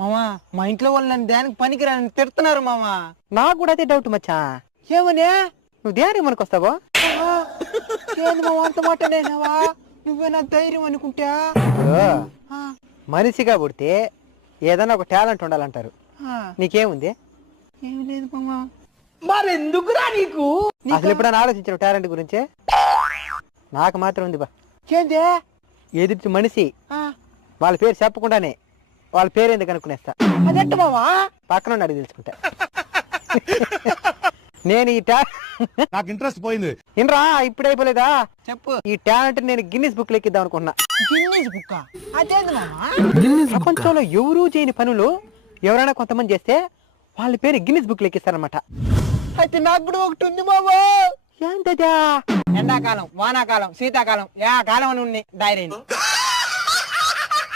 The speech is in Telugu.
మామా మా ఇంట్లో వాళ్ళు నన్ను దేనికి పనికిరాని తిడుతున్నారు మామా. నాకు కూడా అదే డౌట్ మచ్చా. ఏమనే నువ్వు దేనికి మనకు వస్తావో? ఏంది మామ అంత మాట నేనవా? నువ్వే నా ధైర్యం అనుకుంటా. మనిషిగా పుడితే ఏదైనా ఒక టాలెంట్ ఉండాలంటారు. నీకేముంది? ఏమి లేదు మామా. మరెందుకురా నీకు? అసలు ఎప్పుడైనా ఆలోచించావు టాలెంట్ గురించి? నాకు మాత్రం ఉంది బా. ఏంది? ఎదుటి మనిషి వాళ్ళ పేరు చెప్పకుండానే వాళ్ళ పేరు ఎందుకు అనుకునేస్తా. అదెట్ట మామా? పక్కన అడిగి తెలుసుకుంటా. నేను ఈ నాకు ఇంట్రెస్ట్ పోయింది. ఇన్రా ఇప్పుడైపోలేదా? చెప్పు. ఈ టాలెంట్ నేను గిన్నిస్ బుక్ లెక్కిద్దాం అనుకున్నా. Guinness book? అదేంది మామా? ప్రపంచంలో ఎవరూ చేయని పనులు ఎవరైనా కొంతమంది చేస్తే వాళ్ళ పేరు గిన్నిస్ బుక్ లెక్కిస్తారనమాట. అయితే నాకు కూడా ఒకటి ఉంది మామా. ఏంటదా? ఎండాకాలం, వానాకాలం, శీతాకాలం, ఏ కాలం అని ఉన్నాయి డైరీని.